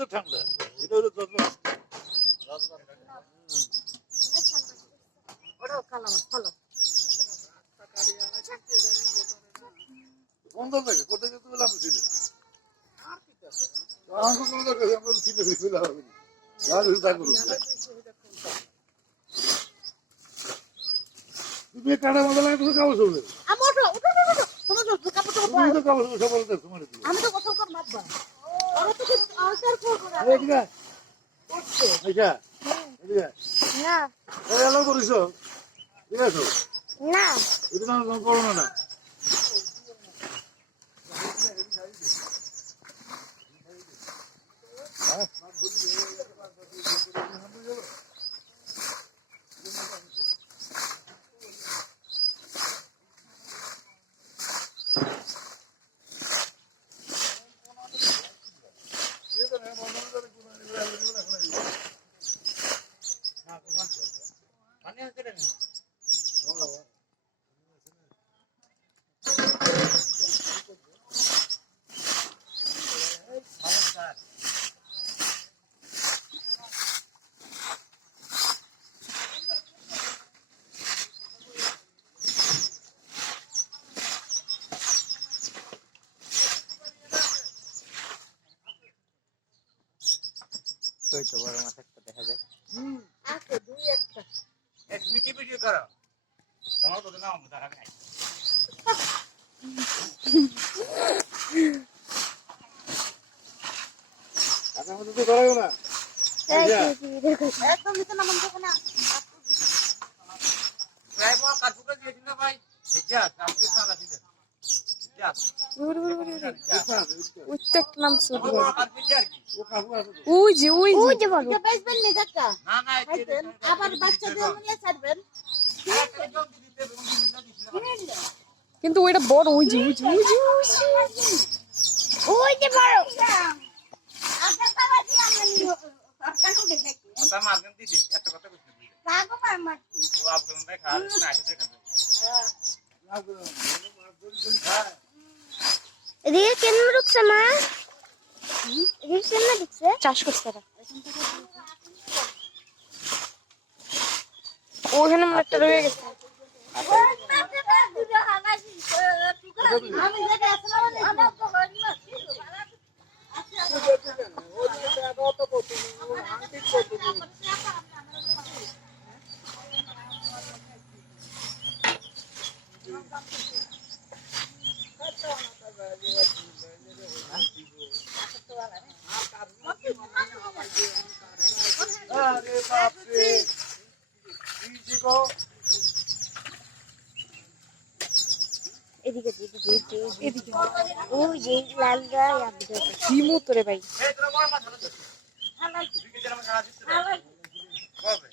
তো ঠান্ডা এটা হলো সুন্দর লাগে কোথায় যেতে বলে আমি ছিলেন তুমি কাটা মজা লাগে তো কাগজ হবে আমি তো কথা কর মাতবা আমি তো আনসার করব না আচ্ছা না এই আলো করিস ঠিক আছে না এটা না করো না ওই তো বড় মাছ একটা দেখা যায় আছে দুই একটা তুমি কি ভিডিও করো তোমার তো নাম দেখা নাই আচ্ছা আমাদের তো করাও না একদম নিচে নামান দেবো না প্রায় বড় কাটুকে দিয়েছিল ভাই যা আপনি সালা দিলেন যা উত্তেক নাম সুদ বড় কাটবে আর কি ওই যে বলো এটা বেচবেন নি কাকা না না আবার বাচ্চা দিয়ে নিয়ে ছাড়বেন কিন্তু ওইটা বড় ওই যে বড় আপনার বাবা কি আমরা নিও আপনার কোন দেখি কথা মাঝখান দিদি এত কথা কইতে দিই রাগো মামা ও আপনার ভাই খা না আসে এখানে এদিকে কেন ঢুকছে মা এদিকে কেন ঢুকছে চাষ করছে তারা ওখানে মনে একটা রয়ে গেছে আমি যেটা আসলাম আমার তো হরি না আরে বাপ রে কি গো এদিকে ওই যে লাল গায়ে আপনি কি মুতরে ভাই এই তোরা বড় মাছ হলো তুই কি জানা খাওয়া দিছিস কবে